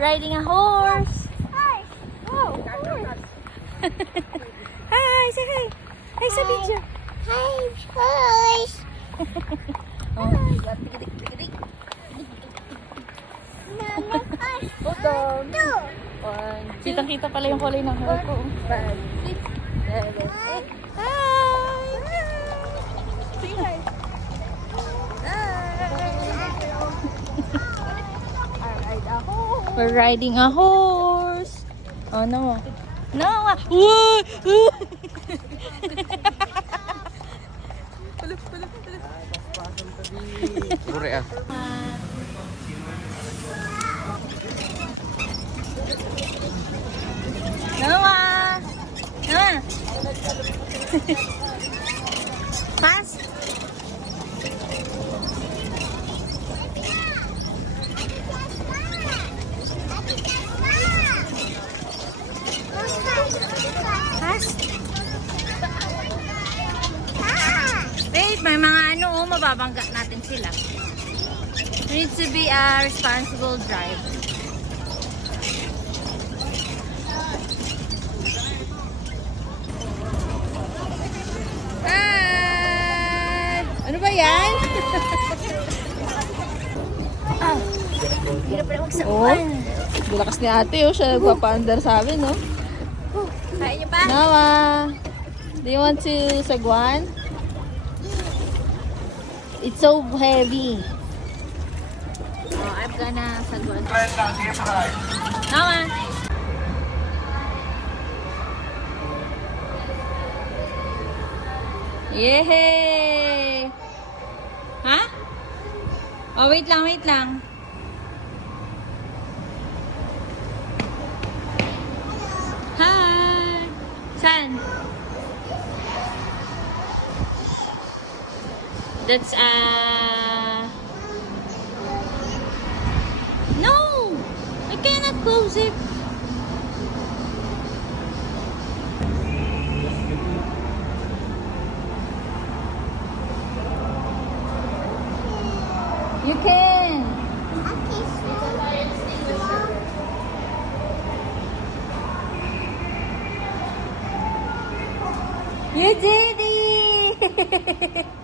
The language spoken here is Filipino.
We're riding a horse. Oh, horse. Hi, say hi. Hi sa video. Hi, horse. Oh. Mama, horse. Hold on. Two. Kitang-kita pala yung kulay ng hair ko. 5, 6, 7, 8. Hi! Say hi. We're riding a horse. Oh, no. No. Woo! Pure ah. Noah! Noah! Fast! Fast! Wait, may mga ano, mababangga natin sila. We need to be a responsible driver. Hi! Ano ba yan? Hirap pala magsakwan. Lakas ni ate, oh. Siya nagpapaandar sa amin, no? Kaya niyo pa? Noah, do you want to sagwan? It's so heavy. Oh, I'm gonna sagwan. Noah! Yehey! Ha? Oh, wait lang, wait lang. Hi! San? That's No! I cannot close it. You can. Okay, You did it!